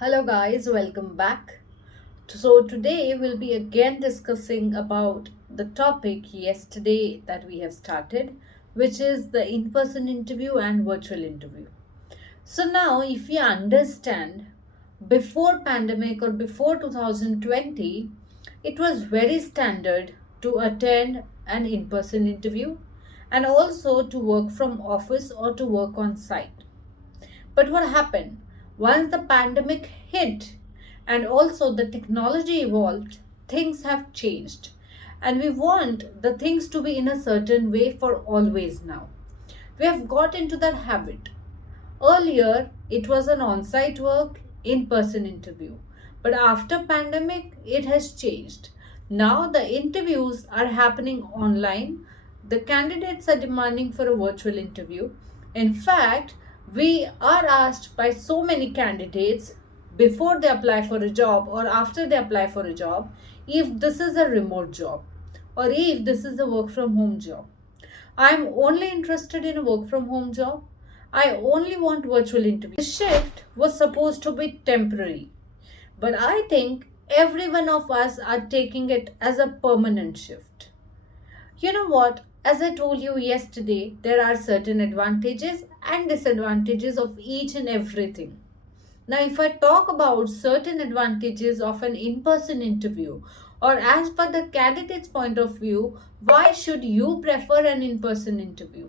Hello guys, welcome back. So today we'll be again discussing about the topic yesterday that we have started, which is the in-person interview and virtual interview. So now if you understand, before pandemic or before 2020, it was very standard to attend an in-person interview and also to work from office or to work on site. But what happened? Once the pandemic hit and also the technology evolved, things have changed. And we want the things to be in a certain way for always now. We have got into that habit. Earlier, it was an on-site work, in-person interview. But after pandemic, it has changed. Now the interviews are happening online. The candidates are demanding for a virtual interview. In fact, we are asked by so many candidates before they apply for a job or after they apply for a job if this is a remote job or if this is a work from home job. I'm only interested in a work from home job. I only want virtual interview. The shift was supposed to be temporary, but I think every one of us are taking it as a permanent shift. You know what? As I told you yesterday, there are certain advantages and disadvantages of each and everything. Now, if I talk about certain advantages of an in person interview, or as per the candidate's point of view, why should you prefer an in person interview?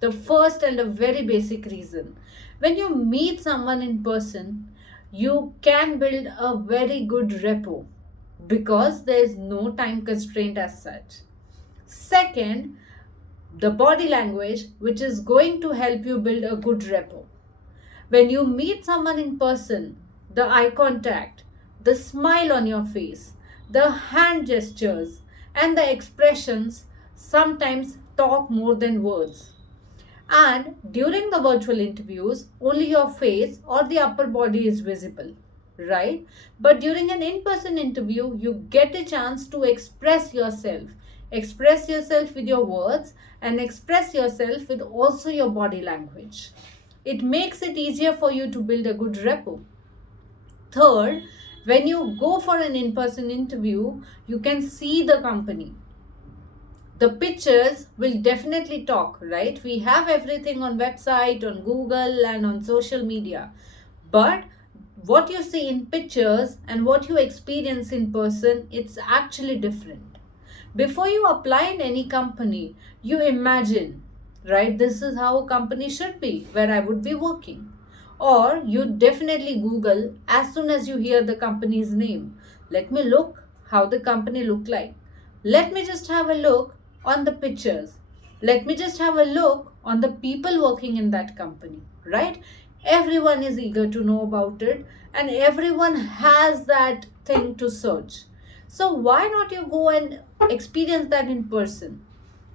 The first and a very basic reason, when you meet someone in person, you can build a very good rapport because there is no time constraint as such. Second, the body language, which is going to help you build a good rapport. When you meet someone in person, the eye contact, the smile on your face, the hand gestures, and the expressions sometimes talk more than words. And during the virtual interviews, only your face or the upper body is visible, right? But during an in person interview, you get a chance to express yourself. Express yourself with your words and express yourself with also your body language. It makes it easier for you to build a good rapport. Third, when you go for an in person interview, you can see the company. The pictures will definitely talk, right? We have everything on website, on Google and on social media. But what you see in pictures and what you experience in person, it's actually different. Before you apply in any company, you imagine, right? This is how a company should be, where I would be working. Or you definitely Google as soon as you hear the company's name. Let me look how the company look like. Let me just have a look on the pictures. Let me just have a look on the people working in that company, right? Everyone is eager to know about it and everyone has that thing to search. So why not you go and experience that in person?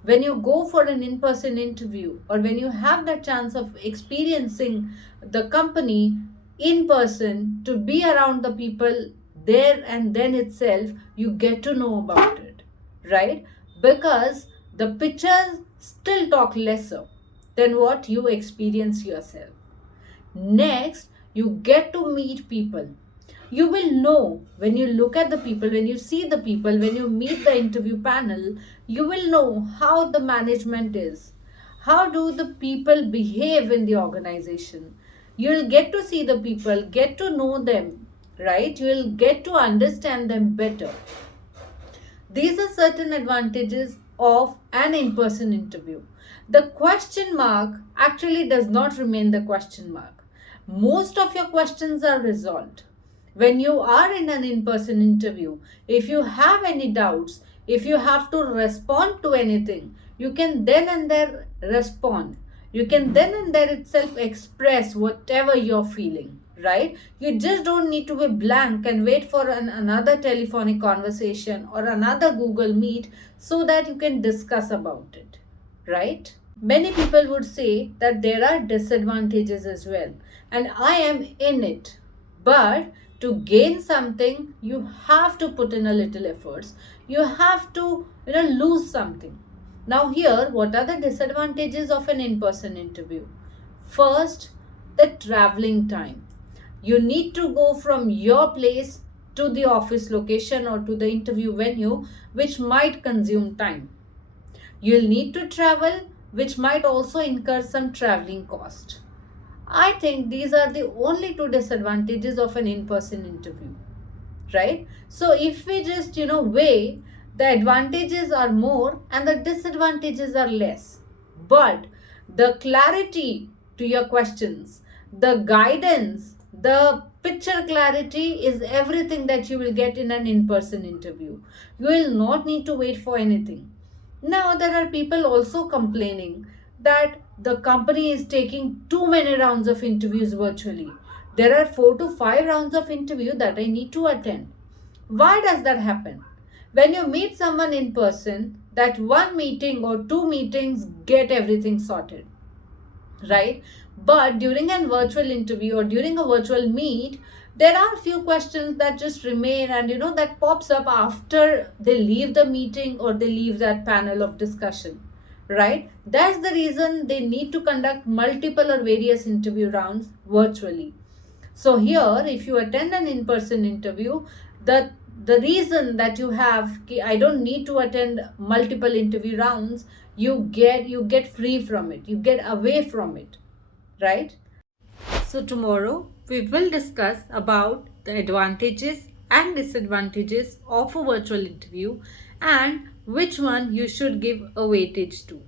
When you go for an in person interview or when you have that chance of experiencing the company in person, to be around the people there and then itself, you get to know about it, right? Because the pictures still talk lesser than what you experience yourself. Next, you get to meet people. You will know when you look at the people, when you see the people, when you meet the interview panel, you will know how the management is. How do the people behave in the organization? You'll get to see the people, get to know them, right? You'll get to understand them better. These are certain advantages of an in person interview. The question mark actually does not remain the question mark. Most of your questions are resolved. When you are in an in person interview, if you have any doubts, if you have to respond to anything, you can then and there respond. You can then and there itself express whatever you're feeling, right? You just don't need to be blank and wait for another telephonic conversation or another Google Meet so that you can discuss about it, right? Many people would say that there are disadvantages as well, and I am in it. But to gain something, you have to put in a little efforts. You have to, lose something. Now, here, what are the disadvantages of an in person interview? First, the traveling time. You need to go from your place to the office location or to the interview venue, which might consume time. You'll need to travel, which might also incur some traveling cost. I think these are the only two disadvantages of an in-person interview, right? So if we just, weigh, the advantages are more and the disadvantages are less. But the clarity to your questions, the guidance, the picture clarity is everything that you will get in an in-person interview. You will not need to wait for anything. Now, there are people also complaining that the company is taking too many rounds of interviews virtually. There are 4 to 5 rounds of interview that I need to attend. Why does that happen? When you meet someone in person, that one meeting or two meetings get everything sorted, right? But during a virtual interview or during a virtual meet, there are few questions that just remain and that pops up after they leave the meeting or they leave that panel of discussion, right? That's the reason they need to conduct multiple or various interview rounds virtually. So here, if you attend an in-person interview, the reason that you have, I don't need to attend multiple interview rounds, you get free from it, you get away from it, right? So tomorrow we will discuss about the advantages and disadvantages of a virtual interview and which one you should give a weightage to.